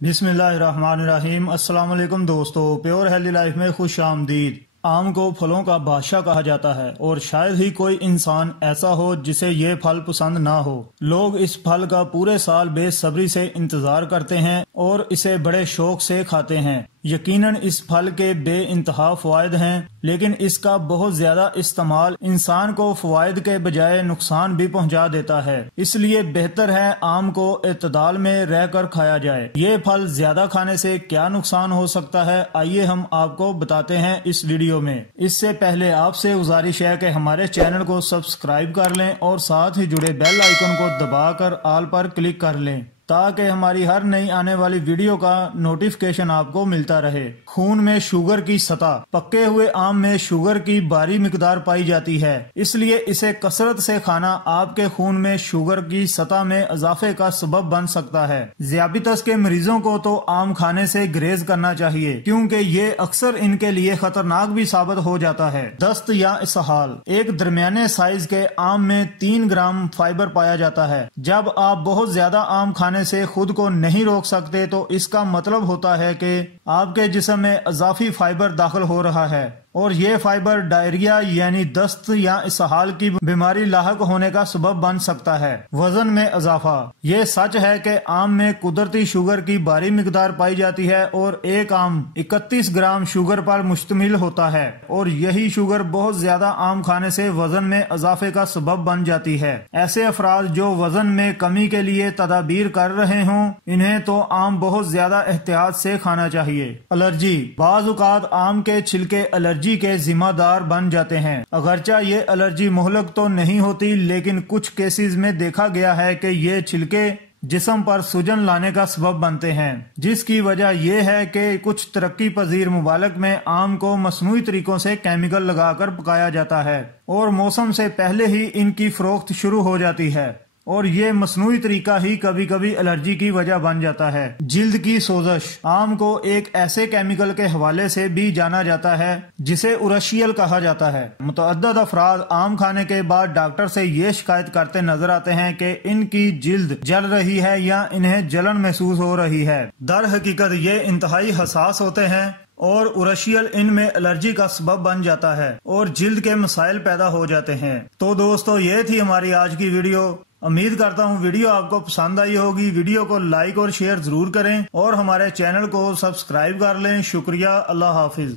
बिस्मिल्लाहिर्रहमानिर्रहीम। अस्सलाम वालेकुम दोस्तों, प्योर हेल्दी लाइफ में खुश आमदीद। आम को फलों का बादशाह कहा जाता है और शायद ही कोई इंसान ऐसा हो जिसे ये फल पसंद ना हो। लोग इस फल का पूरे साल बेसब्री से इंतजार करते हैं और इसे बड़े शौक से खाते हैं। यकीनन इस फल के बेइंतहा फवायद हैं, लेकिन इसका बहुत ज्यादा इस्तेमाल इंसान को फवायद के बजाय नुकसान भी पहुंचा देता है। इसलिए बेहतर है आम को इत्तदाल में रहकर खाया जाए। ये फल ज्यादा खाने से क्या नुकसान हो सकता है, आइए हम आपको बताते हैं इस वीडियो में। इससे पहले आपसे गुजारिश है कि हमारे चैनल को सब्सक्राइब कर लें और साथ ही जुड़े बेल आइकन को दबाकर ऑल पर क्लिक कर लें ताकि हमारी हर नई आने वाली वीडियो का नोटिफिकेशन आपको मिलता रहे। खून में शुगर की सतह। पके हुए आम में शुगर की भारी मिकदार पाई जाती है, इसलिए इसे कसरत से खाना आपके खून में शुगर की सतह में इजाफे का सबब बन सकता है। ज़ियाबितस के मरीजों को तो आम खाने से गुरेज करना चाहिए, क्योंकि ये अक्सर इनके लिए खतरनाक भी साबित हो जाता है। दस्त या इसहाल। एक दरमियाने साइज के आम में 3 ग्राम फाइबर पाया जाता है। जब आप बहुत ज्यादा आम खाने से खुद को नहीं रोक सकते तो इसका मतलब होता है कि आपके जिस्म में इजाफी फाइबर दाखिल हो रहा है और ये फाइबर डायरिया यानी दस्त या इसहाल की बीमारी लाहक होने का सबब बन सकता है। वजन में इजाफा। ये सच है कि आम में कुदरती शुगर की भारी मिकदार पाई जाती है और एक आम 31 ग्राम शुगर पर मुश्तमिल होता है और यही शुगर बहुत ज्यादा आम खाने से वजन में इजाफे का सबब बन जाती है। ऐसे अफराद जो वजन में कमी के लिए तदाबीर कर रहे हों, इन्हें तो आम बहुत ज्यादा एहतियात से खाना चाहिए। एलर्जी। बाज़ औक़ात आम के छिलके एलर्जी के जिम्मेदार बन जाते हैं। अगरचा ये एलर्जी मुहलक तो नहीं होती, लेकिन कुछ केसेस में देखा गया है कि ये छिलके जिस्म पर सूजन लाने का सबब बनते हैं, जिसकी वजह यह है कि कुछ तरक्की पजीर मुमालिक में आम को मसनूई तरीकों से केमिकल लगाकर पकाया जाता है और मौसम से पहले ही इनकी फरोख्त शुरू हो जाती है और ये मसनूई तरीका ही कभी कभी एलर्जी की वजह बन जाता है। जिल्द की सोजश। आम को एक ऐसे केमिकल के हवाले से भी जाना जाता है जिसे उरशियल कहा जाता है। मुतअद्दिद अफराद आम खाने के बाद डॉक्टर से ये शिकायत करते नजर आते हैं कि इनकी जिल्द जल रही है या इन्हें जलन महसूस हो रही है। दर हकीकत ये इंतहाई हसास होते हैं और उरशियल इनमें एलर्जी का सबब बन जाता है और जिल्द के मसाइल पैदा हो जाते हैं। तो दोस्तों, ये थी हमारी आज की वीडियो। उम्मीद करता हूँ वीडियो आपको पसंद आई होगी। वीडियो को लाइक और शेयर जरूर करें और हमारे चैनल को सब्सक्राइब कर लें। शुक्रिया। अल्लाह हाफिज।